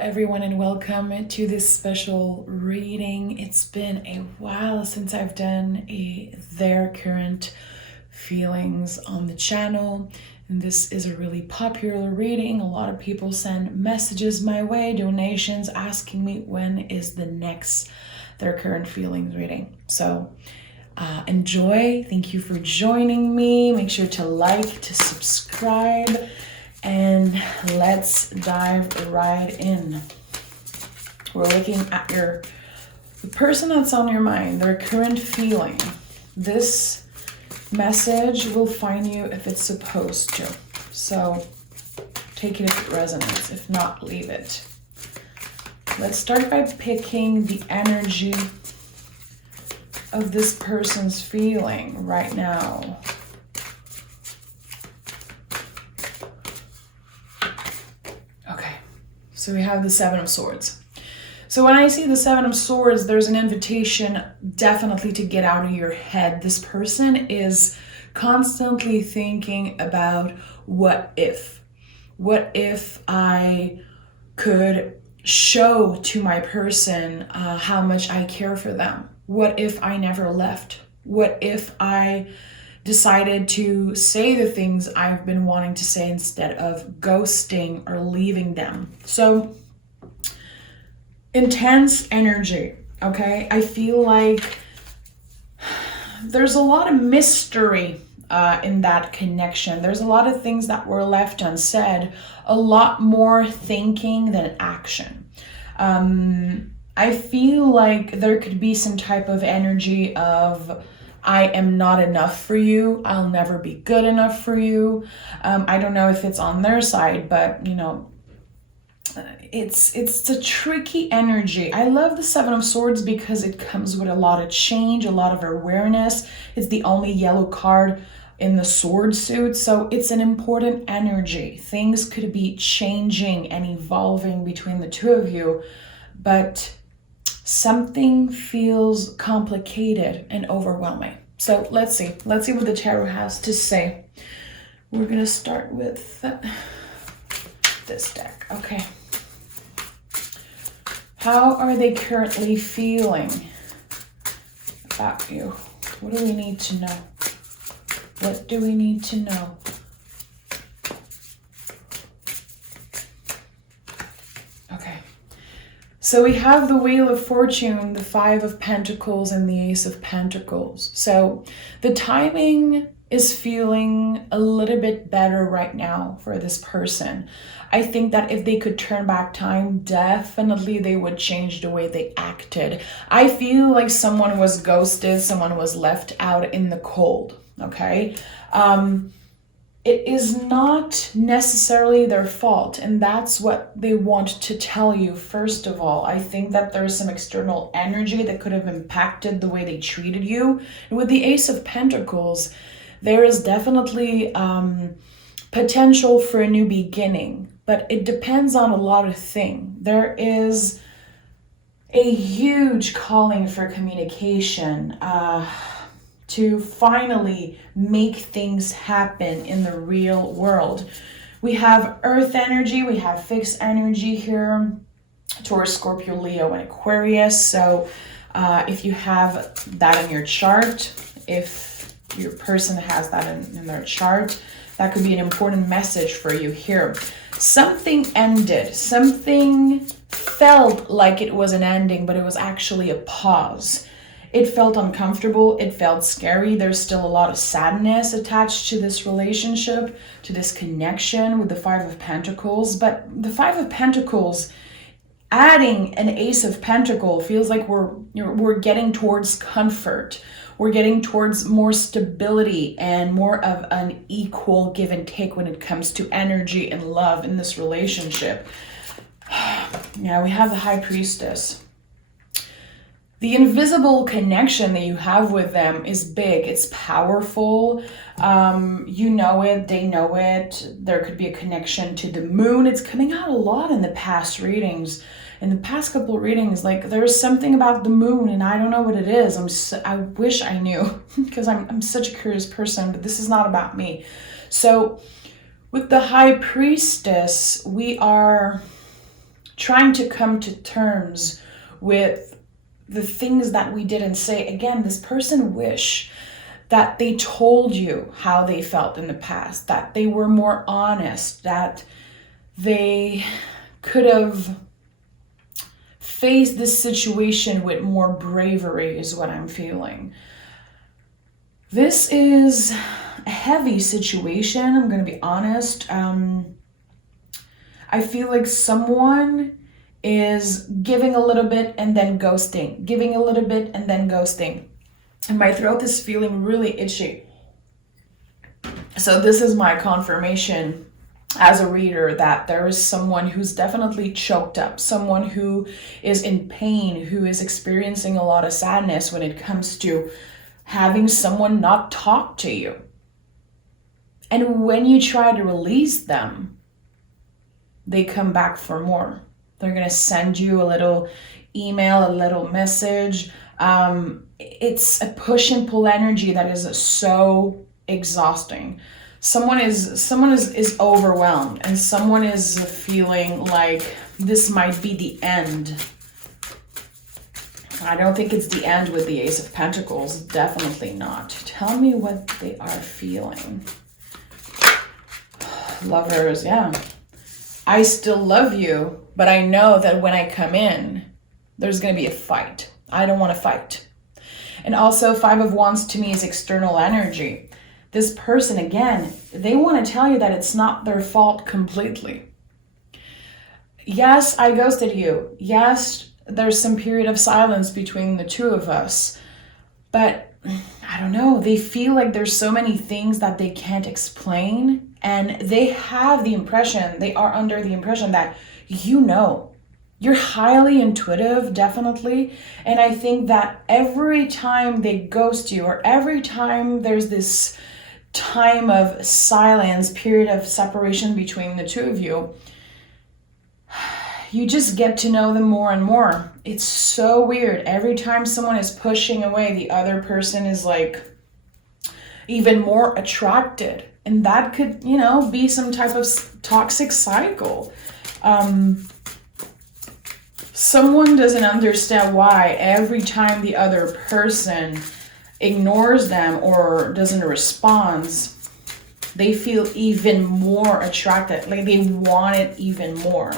everyone, and welcome to this special reading. It's been a while since I've done their current feelings on the channel, and this is a really popular reading. A lot of people send messages my way, donations, asking me when is the next their current feelings reading. So enjoy. Thank you for joining me. Make sure to like, to subscribe, and let's dive right in. We're looking at the person that's on your mind, their current feeling. This message will find you if it's supposed to. So take it if it resonates. If not, leave it. Let's start by picking the energy of this person's feeling right now. So we have the Seven of Swords. So when I see the Seven of Swords, there's an invitation definitely to get out of your head. This person is constantly thinking about what if. What if I could show to my person how much I care for them? What if I never left? What if I decided to say the things I've been wanting to say instead of ghosting or leaving them? So intense energy, okay? I feel like there's a lot of mystery in that connection. There's a lot of things that were left unsaid, a lot more thinking than action. I feel like there could be some type of energy of I am not enough for you. I'll never be good enough for you. I don't know if it's on their side, but you know, it's a tricky energy. I love the Seven of Swords because it comes with a lot of change, a lot of awareness. It's the only yellow card in the sword suit, so it's an important energy. Things could be changing and evolving between the two of you, but something feels complicated and overwhelming. So let's see what the tarot has to say. We're gonna start with this deck. Okay. How are they currently feeling about you? What do we need to know? What do we need to know? So we have the Wheel of Fortune, the Five of Pentacles, and the Ace of Pentacles. So the timing is feeling a little bit better right now for this person. I think that if they could turn back time, definitely they would change the way they acted. I feel like someone was ghosted, someone was left out in the cold, okay? It is not necessarily their fault, and that's what they want to tell you. First of all, I think that there's some external energy that could have impacted the way they treated you. And with the Ace of Pentacles, there is definitely potential for a new beginning, but it depends on a lot of things. There is a huge calling for communication, to finally make things happen in the real world. We have earth energy, we have fixed energy here, Taurus, Scorpio, Leo, and Aquarius. So if you have that in your chart, if your person has that in their chart, that could be an important message for you here. Something ended, something felt like it was an ending, but it was actually a pause. It felt uncomfortable, it felt scary. There's still a lot of sadness attached to this relationship, to this connection with the Five of Pentacles. But the Five of Pentacles, adding an Ace of Pentacles, feels like we're getting towards comfort. We're getting towards more stability and more of an equal give and take when it comes to energy and love in this relationship. Yeah, we have the High Priestess. The invisible connection that you have with them is big. It's powerful. You know it. They know it. There could be a connection to the moon. It's coming out a lot in the past readings. In the past couple of readings, like there's something about the moon and I don't know what it is. I wish I knew because I'm such a curious person, but this is not about me. So with the High Priestess, we are trying to come to terms with the things that we didn't say. Again, this person wish that they told you how they felt in the past, that they were more honest, that they could have faced this situation with more bravery is what I'm feeling. This is a heavy situation, I'm going to be honest. I feel like someone is giving a little bit and then ghosting, giving a little bit and then ghosting. And my throat is feeling really itchy. So this is my confirmation as a reader that there is someone who's definitely choked up, someone who is in pain, who is experiencing a lot of sadness when it comes to having someone not talk to you. And when you try to release them, they come back for more. They're going to send you a little email, a little message. It's a push and pull energy that is so exhausting. Someone is overwhelmed, and someone is feeling like this might be the end. I don't think it's the end with the Ace of Pentacles. Definitely not. Tell me what they are feeling. Lovers, yeah. I still love you, but I know that when I come in, there's going to be a fight. I don't want to fight. And also, Five of Wands to me is external energy. This person, again, they want to tell you that it's not their fault completely. Yes, I ghosted you. Yes, there's some period of silence between the two of us. But I don't know, they feel like there's so many things that they can't explain. And they have the impression, they are under the impression that you know. You're highly intuitive, definitely. And I think that every time they ghost you, or every time there's this time of silence, period of separation between the two of you, you just get to know them more and more. It's so weird. Every time someone is pushing away, the other person is like even more attracted. And that could, you know, be some type of toxic cycle. Someone doesn't understand why every time the other person ignores them or doesn't respond, they feel even more attracted, like they want it even more.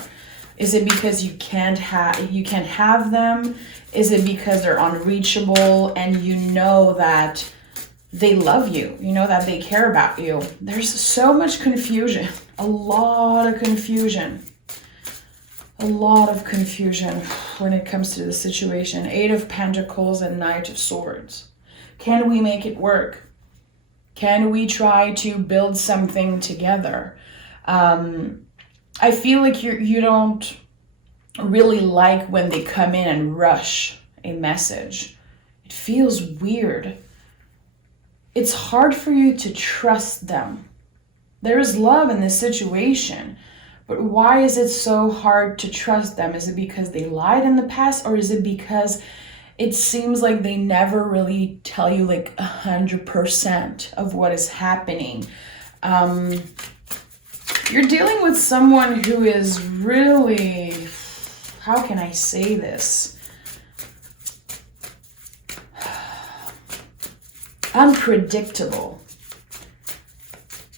Is it because you can't have them? Is it because they're unreachable and you know that they love you, you know that they care about you? There's so much confusion, a lot of confusion. A lot of confusion when it comes to the situation. Eight of Pentacles and Knight of Swords. Can we make it work? Can we try to build something together? I feel like you don't really like when they come in and rush a message. It feels weird. It's hard for you to trust them. There is love in this situation. But why is it so hard to trust them? Is it because they lied in the past, or is it because it seems like they never really tell you like 100% of what is happening? You're dealing with someone who is really, how can I say this? Unpredictable.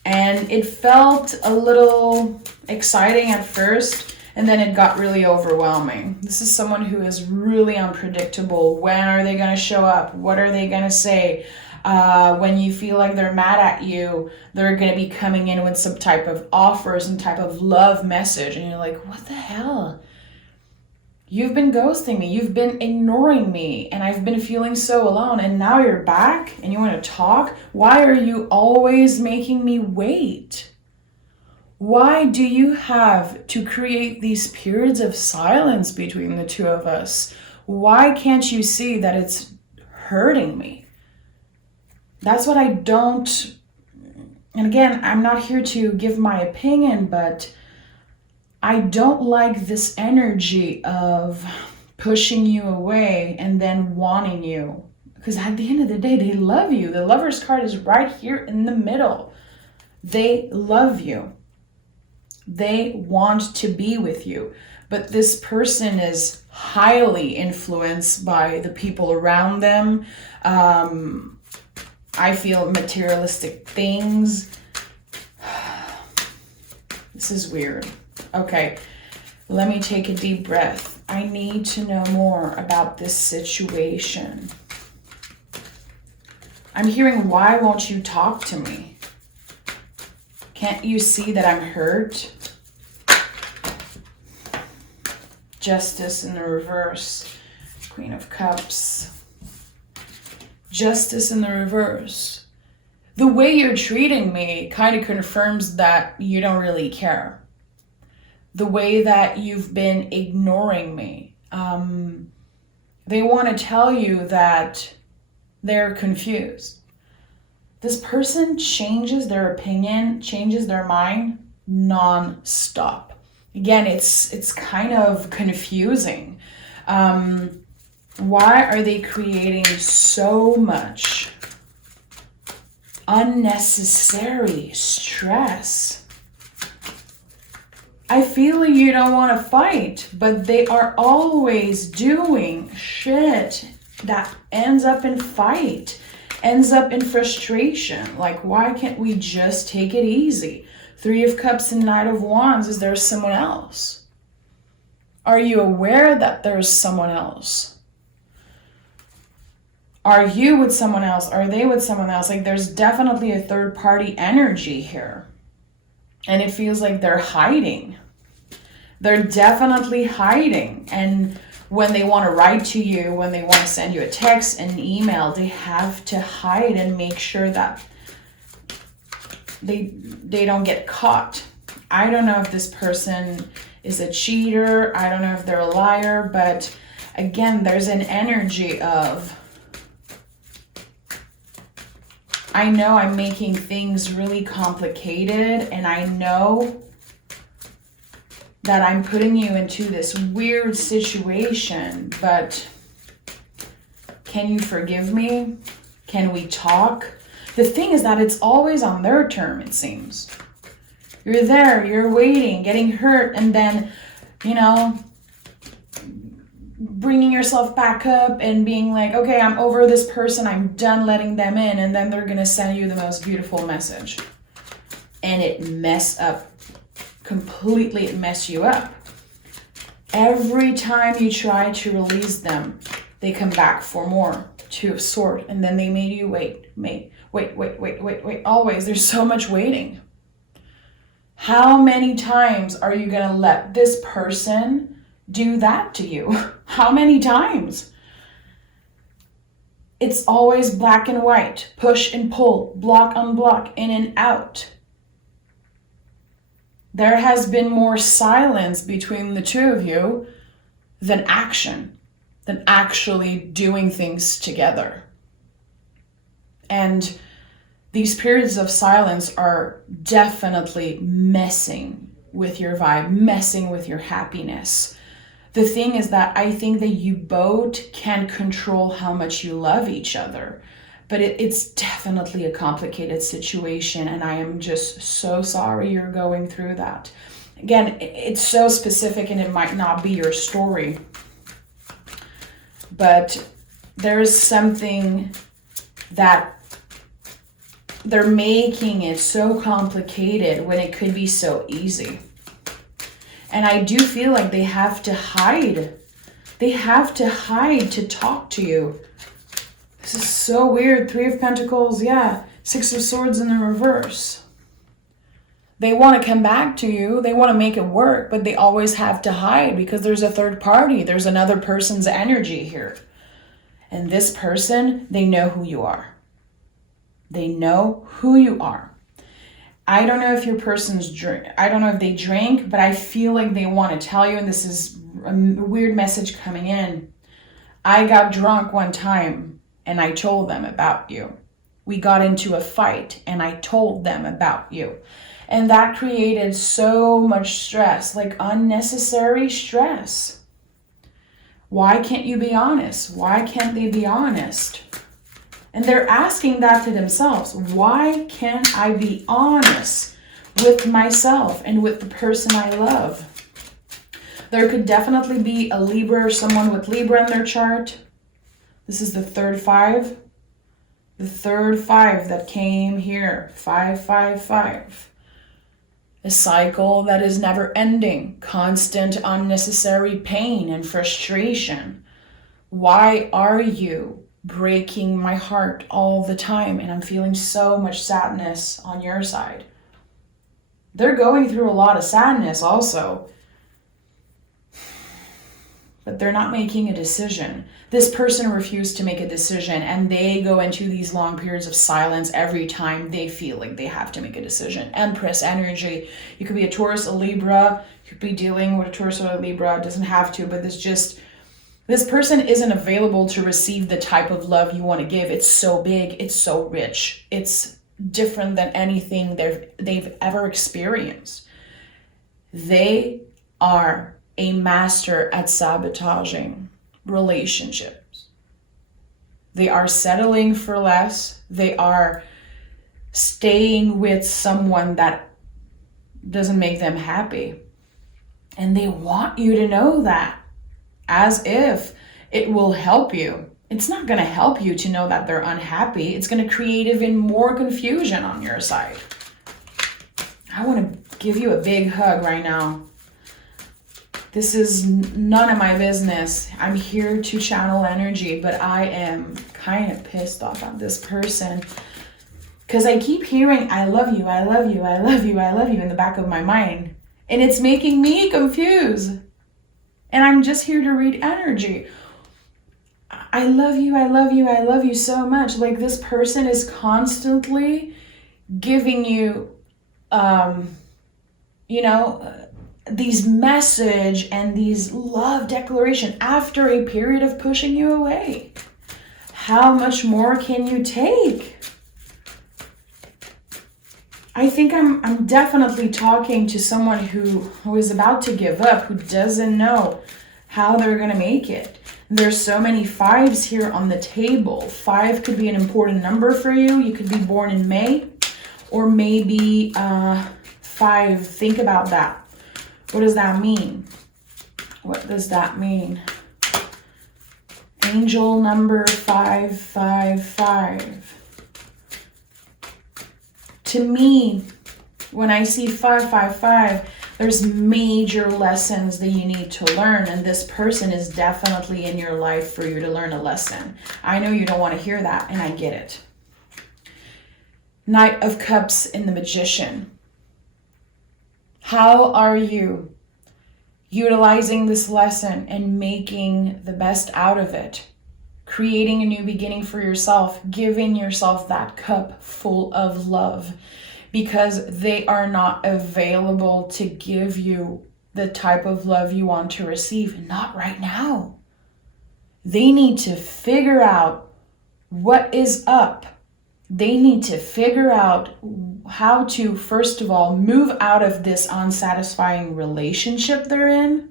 And it felt a little exciting at first, and then it got really overwhelming. This is someone who is really unpredictable. When are they going to show up? What are they going to say? When you feel like they're mad at you, they're going to be coming in with some type of offer, some type of love message, and you're like, what the hell? You've been ghosting me. You've been ignoring me, and I've been feeling so alone, and now you're back and you want to talk? Why are you always making me wait? Why do you have to create these periods of silence between the two of us? Why can't you see that it's hurting me? That's what I don't... And again, I'm not here to give my opinion, but I don't like this energy of pushing you away and then wanting you. Because at the end of the day, they love you. The Lover's card is right here in the middle. They love you. They want to be with you. but this person is highly influenced by the people around them. I feel materialistic things. This is weird. Okay, let me take a deep breath. I need to know more about this situation. I'm hearing, why won't you talk to me? Can't you see that I'm hurt? Justice in the reverse. Queen of Cups. Justice in the reverse. The way you're treating me kind of confirms that you don't really care. The way that you've been ignoring me. They want to tell you that they're confused. This person changes their opinion, changes their mind non-stop. Again, it's kind of confusing. Why are they creating so much unnecessary stress? I feel like you don't want to fight, but they are always doing shit that ends up in fight, ends up in frustration. Like, why can't we just take it easy? 3 of Cups and Knight of Wands. Is there someone else? Are you aware that there's someone else? Are you with someone else? Are they with someone else? Like, there's definitely a third party energy here. And it feels like they're hiding. They're definitely hiding. And when they want to write to you, when they want to send you a text, an email, they have to hide and make sure that they don't get caught. I don't know if this person is a cheater. I don't know if they're a liar. But again, there's an energy of, I know I'm making things really complicated, and I know that I'm putting you into this weird situation, but can you forgive me? Can we talk? The thing is that it's always on their term, it seems. You're there, you're waiting, getting hurt, and then, you know, bringing yourself back up and being like, okay, I'm over this person, I'm done letting them in, and then they're gonna send you the most beautiful message. And it mess up, completely it mess you up. Every time you try to release them, they come back for more. 2 of Swords, and then they made you wait. Always, there's so much waiting. How many times are you gonna let this person do that to you? How many times? It's always black and white, push and pull, block, unblock, in and out. There has been more silence between the 2 of you than action, than actually doing things together. And these periods of silence are definitely messing with your vibe, messing with your happiness. The thing is that I think that you both can control how much you love each other, but it's definitely a complicated situation, and I am just so sorry you're going through that. Again, it's so specific and it might not be your story, but there is something that they're making it so complicated when it could be so easy. And I do feel like they have to hide. They have to hide to talk to you. This is so weird. 3 of Pentacles, yeah. 6 of Swords in the reverse. They want to come back to you. They want to make it work, but they always have to hide because there's a third party. There's another person's energy here. And this person, they know who you are. They know who you are. I don't know if your person's drink. I don't know if they drink, but I feel like they want to tell you, and this is a weird message coming in. I got drunk one time and I told them about you. We got into a fight and I told them about you. And that created so much stress, like unnecessary stress. Why can't you be honest? Why can't they be honest? And they're asking that to themselves. Why can't I be honest with myself and with the person I love? There could definitely be a Libra or someone with Libra in their chart. This is the third five. The third five that came here. 555. A cycle that is never ending. Constant unnecessary pain and frustration. Why are you breaking my heart all the time? And I'm feeling so much sadness on your side. They're going through a lot of sadness also. But they're not making a decision. This person refused to make a decision, and they go into these long periods of silence every time they feel like they have to make a decision. Empress energy. You could be a Taurus, a Libra. You could be dealing with a Taurus or a Libra. It doesn't have to, but this person isn't available to receive the type of love you want to give. It's so big. It's so rich. It's different than anything they've ever experienced. They are a master at sabotaging relationships. They are settling for less. They are staying with someone that doesn't make them happy. And they want you to know that, as if it will help you. It's not going to help you to know that they're unhappy. It's going to create even more confusion on your side. I want to give you a big hug right now. This is none of my business. I'm here to channel energy, but I am kind of pissed off at this person because I keep hearing, I love you, I love you, I love you, I love you in the back of my mind. And it's making me confused. And I'm just here to read energy. I love you, I love you, I love you so much. Like, this person is constantly giving you, these message and these love declaration after a period of pushing you away. How much more can you take? I think I'm definitely talking to someone who is about to give up, who doesn't know how they're going to make it. There's so many fives here on the table. 5 could be an important number for you. You could be born in May, or maybe 5. Think about that. What does that mean? What does that mean? Angel number 555. To me, when I see 555, there's major lessons that you need to learn, and this person is definitely in your life for you to learn a lesson. I know you don't want to hear that, and I get it. Knight of Cups and the Magician. How are you utilizing this lesson and making the best out of it? Creating a new beginning for yourself, giving yourself that cup full of love, because they are not available to give you the type of love you want to receive. Not right now. They need to figure out what is up. They need to figure out how to, first of all, move out of this unsatisfying relationship they're in.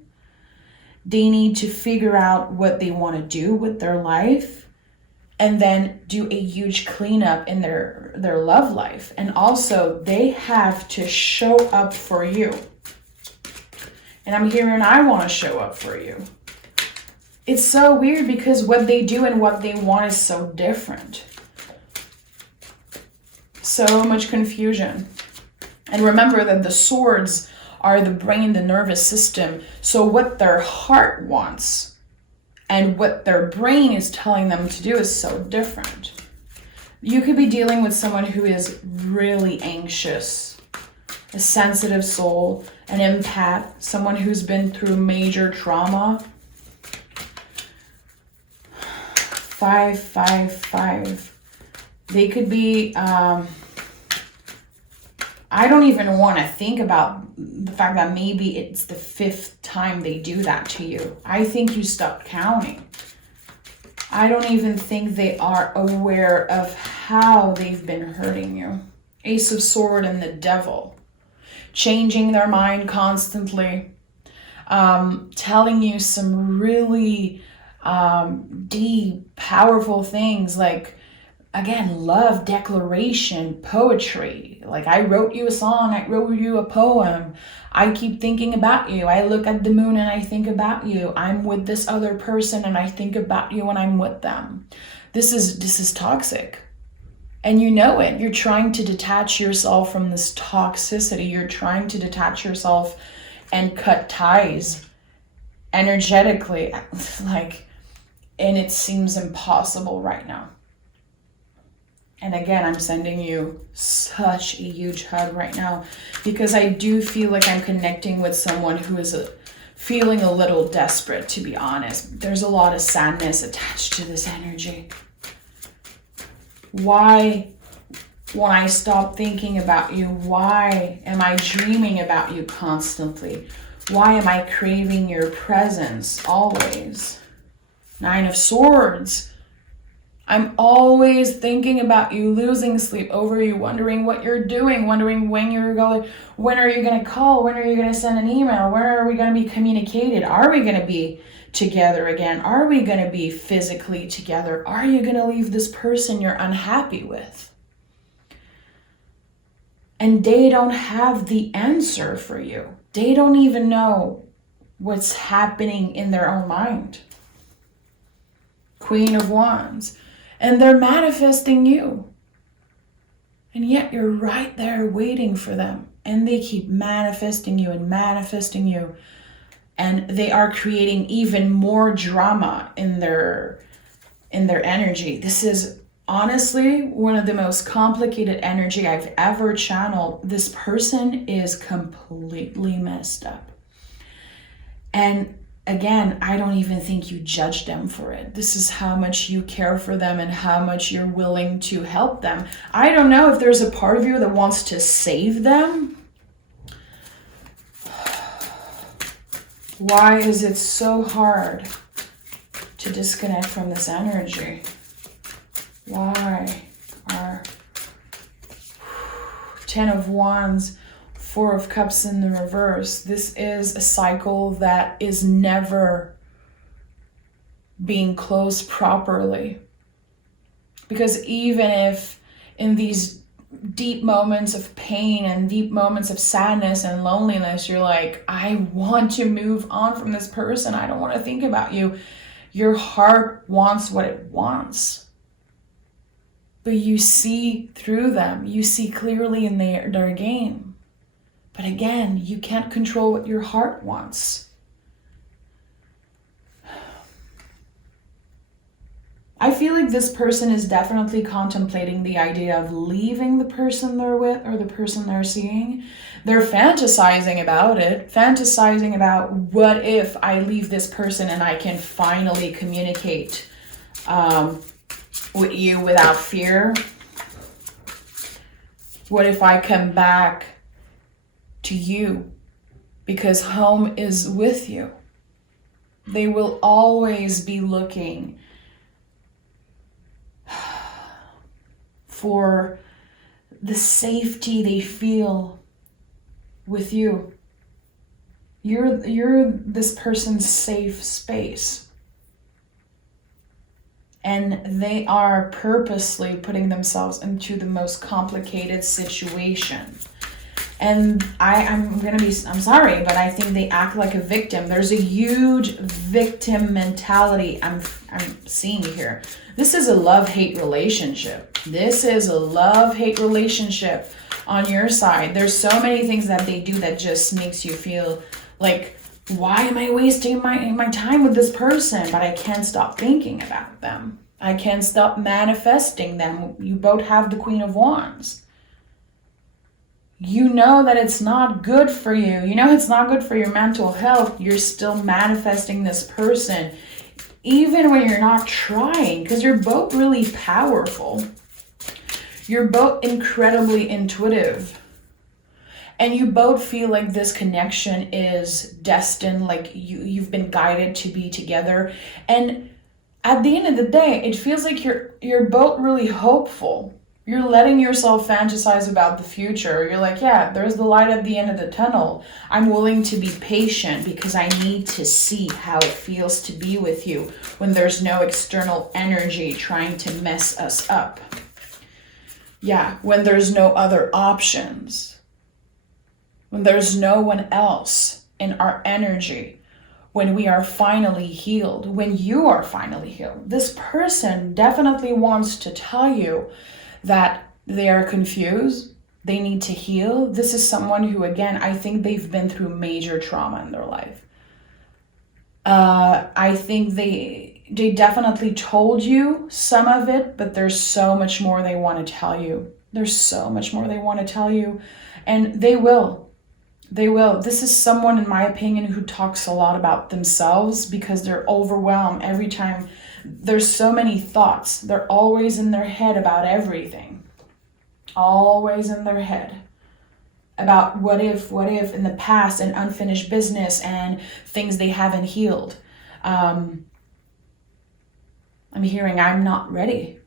They need to figure out what they want to do with their life, and then do a huge cleanup in their love life. And also, they have to show up for you. And I'm here and I want to show up for you. It's so weird because what they do and what they want is so different. So much confusion. And remember that the swords are the brain, the nervous system. So what their heart wants and what their brain is telling them to do is so different. You could be dealing with someone who is really anxious, a sensitive soul, an empath, someone who's been through major trauma. 555. They could be, I don't even want to think about the fact that maybe it's the 5th time they do that to you. I think you stopped counting. I don't even think they are aware of how they've been hurting you. Ace of Sword and the Devil. Changing their mind constantly. Telling you some really deep, powerful things like, again, love, declaration, poetry. Like, I wrote you a song, I wrote you a poem. I keep thinking about you. I look at the moon and I think about you. I'm with this other person and I think about you when I'm with them. This is toxic. And you know it. You're trying to detach yourself from this toxicity. You're trying to detach yourself and cut ties energetically. Like, and it seems impossible right now. And again, I'm sending you such a huge hug right now, because I do feel like I'm connecting with someone who is feeling a little desperate, to be honest. There's a lot of sadness attached to this energy. Why won't I stop thinking about you? Why am I dreaming about you constantly? Why am I craving your presence always? 9 of Swords. I'm always thinking about you, losing sleep over you, wondering what you're doing, wondering when you're going, when are you going to call, when are you going to send an email, where are we going to be communicated, are we going to be together again, are we going to be physically together, are you going to leave this person you're unhappy with? And they don't have the answer for you. They don't even know what's happening in their own mind. Queen of Wands. And they're manifesting you. And yet you're right there waiting for them. And they keep manifesting you and manifesting you. And they are creating even more drama in their energy. This is honestly one of the most complicated energy I've ever channeled. This person is completely messed up. And again, I don't even think you judge them for it. This is how much you care for them and how much you're willing to help them. I don't know if there's a part of you that wants to save them. Why is it so hard to disconnect from this energy? Why are 10 of Wands, 4 of Cups in the reverse? This is a cycle that is never being closed properly. Because even if in these deep moments of pain and deep moments of sadness and loneliness, you're like, I want to move on from this person, I don't want to think about you. Your heart wants what it wants. But you see through them. You see clearly in their game. But again, you can't control what your heart wants. I feel like this person is definitely contemplating the idea of leaving the person they're with or the person they're seeing. They're fantasizing about it, fantasizing about what if I leave this person and I can finally communicate with you without fear. What if I come back to you because home is with you? They will always be looking for the safety they feel with you. You're this person's safe space. And they are purposely putting themselves into the most complicated situation. And I'm sorry, but I think they act like a victim. There's a huge victim mentality I'm seeing here. This is a love-hate relationship. This is a love-hate relationship on your side. There's so many things that they do that just makes you feel like, why am I wasting my time with this person? But I can't stop thinking about them. I can't stop manifesting them. You both have the Queen of Wands. You know that it's not good for you. You know it's not good for your mental health. You're still manifesting this person, even when you're not trying, because you're both really powerful. You're both incredibly intuitive. And you both feel like this connection is destined, like you've been guided to be together. And at the end of the day, it feels like you're both really hopeful. You're letting yourself fantasize about the future. You're like, yeah, there's the light at the end of the tunnel. I'm willing to be patient because I need to see how it feels to be with you when there's no external energy trying to mess us up. Yeah, when there's no other options, when there's no one else in our energy, when we are finally healed, when you are finally healed. This person definitely wants to tell you that they are confused, they need to heal. This is someone who, again, I think they've been through major trauma in their life. I think they definitely told you some of it, but there's so much more they want to tell you. There's so much more they want to tell you, and they will. They will. This is someone, in my opinion, who talks a lot about themselves because they're overwhelmed every time. There's so many thoughts. They're always in their head about everything. Always in their head. About what if in the past, and unfinished business and things they haven't healed. I'm hearing, I'm not ready.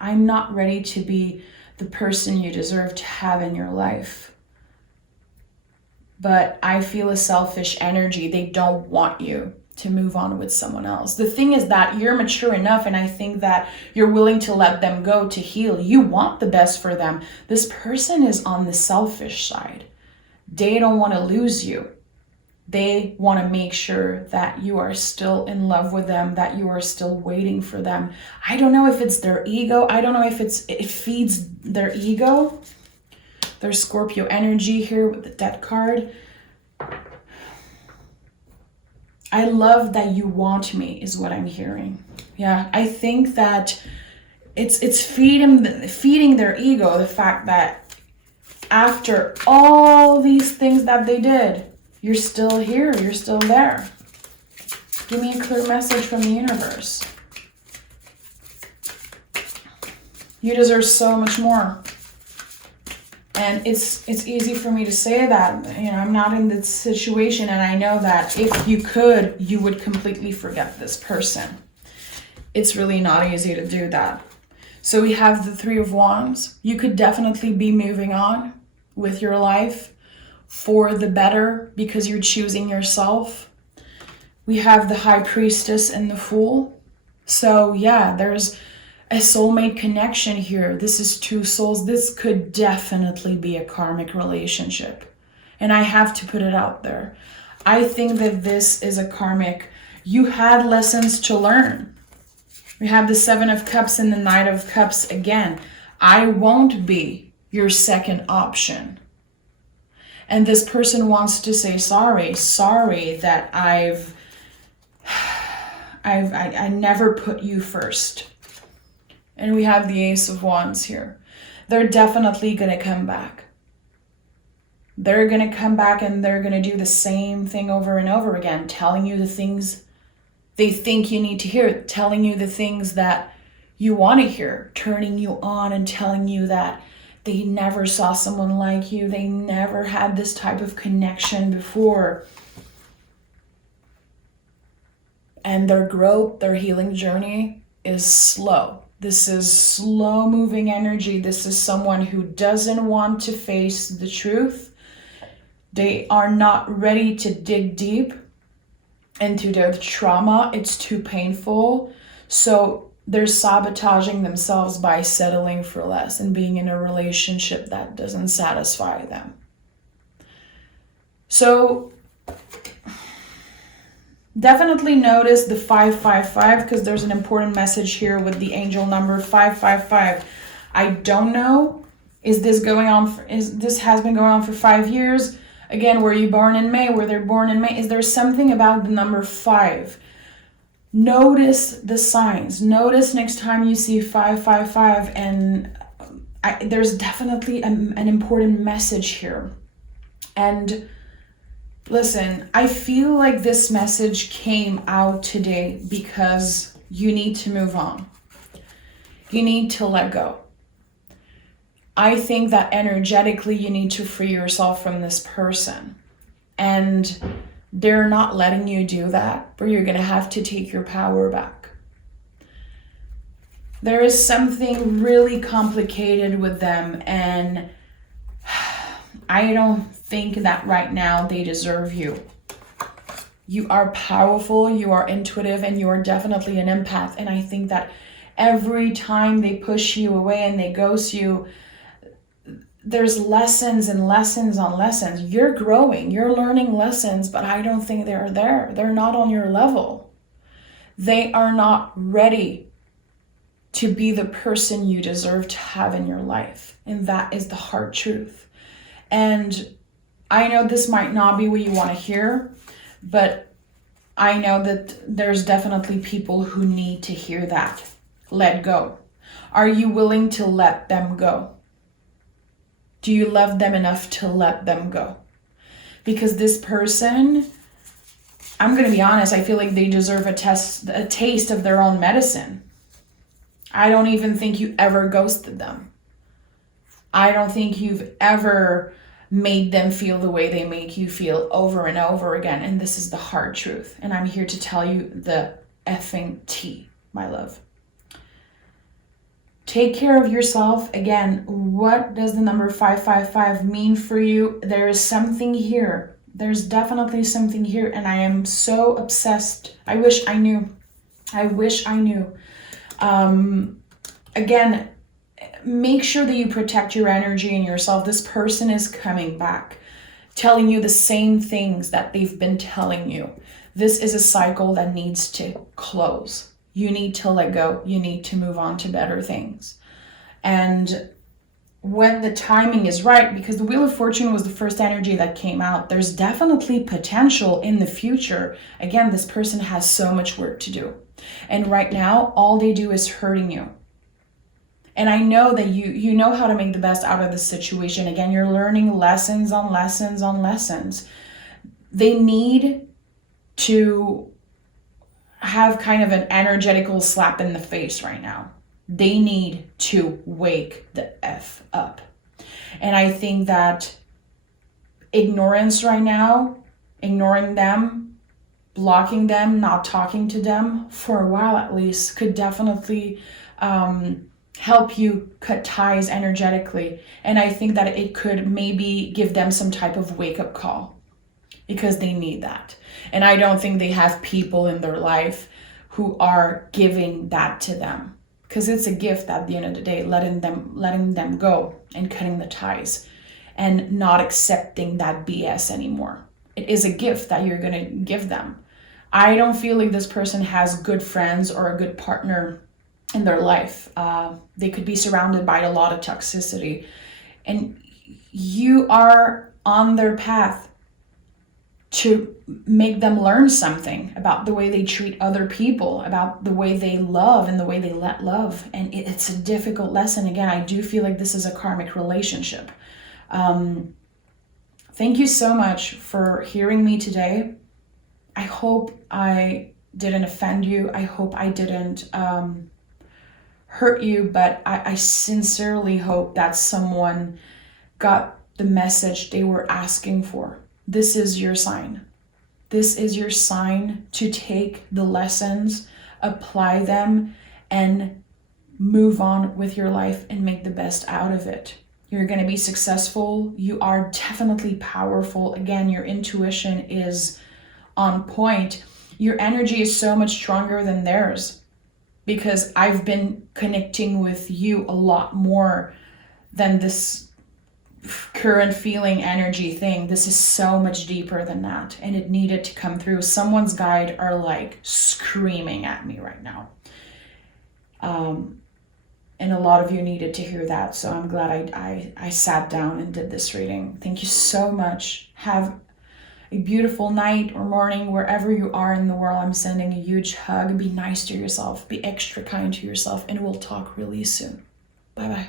I'm not ready to be the person you deserve to have in your life. But I feel a selfish energy. They don't want you to move on with someone else. The thing is that you're mature enough, and I think that you're willing to let them go to heal. You want the best for them. This person is on the selfish side. They don't want to lose you. They want to make sure that you are still in love with them, that you are still waiting for them. I don't know if it's their ego. I don't know if it feeds their ego. There's Scorpio energy here with the Death card. I love that you want me, is what I'm hearing. Yeah, I think that it's feeding their ego, the fact that after all these things that they did, you're still here, you're still there. Give me a clear message from the universe. You deserve so much more. And it's easy for me to say that, I'm not in this situation, and I know that if you could, you would completely forget this person. It's really not easy to do that. So we have the Three of Wands. You could definitely be moving on with your life for the better because you're choosing yourself. We have the High Priestess and the Fool. So yeah, there's a soulmate connection here. This is two souls. This could definitely be a karmic relationship. And I have to put it out there. I think that this is a karmic. You had lessons to learn. We have the Seven of Cups and the Knight of Cups again. I won't be your second option. And this person wants to say sorry that I never put you first. And we have the Ace of Wands here. They're definitely going to come back. They're going to come back and they're going to do the same thing over and over again, telling you the things they think you need to hear, telling you the things that you want to hear, turning you on and telling you that they never saw someone like you. They never had this type of connection before. And their growth, their healing journey is slow. This is slow moving energy. This is someone who doesn't want to face the truth. They are not ready to dig deep into their trauma. It's too painful. So they're sabotaging themselves by settling for less and being in a relationship that doesn't satisfy them. So definitely notice the 555 because there's an important message here with the angel number 555. I don't know, this has been going on for 5 years? Again, were you born in May? Were they born in May? Is there something about the number 5? Notice the signs. Notice next time you see 555, and there's definitely an important message here. And listen, I feel like this message came out today because you need to move on. You need to let go. I think that energetically you need to free yourself from this person. And they're not letting you do that, but you're going to have to take your power back. There is something really complicated with them, and I don't think that right now they deserve you. You are powerful, you are intuitive, and you are definitely an empath. And I think that every time they push you away and they ghost you, there's lessons and lessons on lessons. You're growing, you're learning lessons, but I don't think they're there. They're not on your level. They are not ready to be the person you deserve to have in your life. And that is the hard truth. And I know this might not be what you want to hear, but I know that there's definitely people who need to hear that. Let go. Are you willing to let them go? Do you love them enough to let them go? Because this person, I'm going to be honest, I feel like they deserve a taste of their own medicine. I don't even think you ever ghosted them. I don't think you've ever made them feel the way they make you feel over and over again. And this is the hard truth. And I'm here to tell you the effing tea, my love. Take care of yourself. Again, what does the number 555 mean for you? There is something here. There's definitely something here. And I am so obsessed. I wish I knew. I wish I knew. Again, make sure that you protect your energy and yourself. This person is coming back, telling you the same things that they've been telling you. This is a cycle that needs to close. You need to let go. You need to move on to better things. And when the timing is right, because the Wheel of Fortune was the first energy that came out, there's definitely potential in the future. Again, this person has so much work to do. And right now, all they do is hurting you. And I know that you know how to make the best out of the situation. Again, you're learning lessons on lessons on lessons. They need to have kind of an energetical slap in the face right now. They need to wake the F up. And I think that ignorance right now, ignoring them, blocking them, not talking to them for a while at least, could definitely help you cut ties energetically. And I think that it could maybe give them some type of wake-up call, because they need that. And I don't think they have people in their life who are giving that to them, because it's a gift at the end of the day, letting them go and cutting the ties and not accepting that BS anymore. It is a gift that you're going to give them. I don't feel like this person has good friends or a good partner in their life. They could be surrounded by a lot of toxicity, and you are on their path to make them learn something about the way they treat other people, about the way they love and the way they let love. And it's a difficult lesson. Again, I do feel like this is a karmic relationship. Thank you so much for hearing me today. I hope I didn't offend you. I hope I didn't hurt you, but I sincerely hope that someone got the message they were asking for. This is your sign. This is your sign to take the lessons, apply them, and move on with your life and make the best out of it. You're going to be successful. You are definitely powerful. Again, your intuition is on point. Your energy is so much stronger than theirs, because I've been connecting with you a lot more than this current feeling energy thing. This is so much deeper than that, and it needed to come through. Someone's guide are like screaming at me right now. And a lot of you needed to hear that, so I'm glad I sat down and did this reading. Thank you so much. Have a beautiful night or morning wherever you are in the world. I'm sending a huge hug. Be nice to yourself. Be extra kind to yourself, and we'll talk really soon. Bye-bye.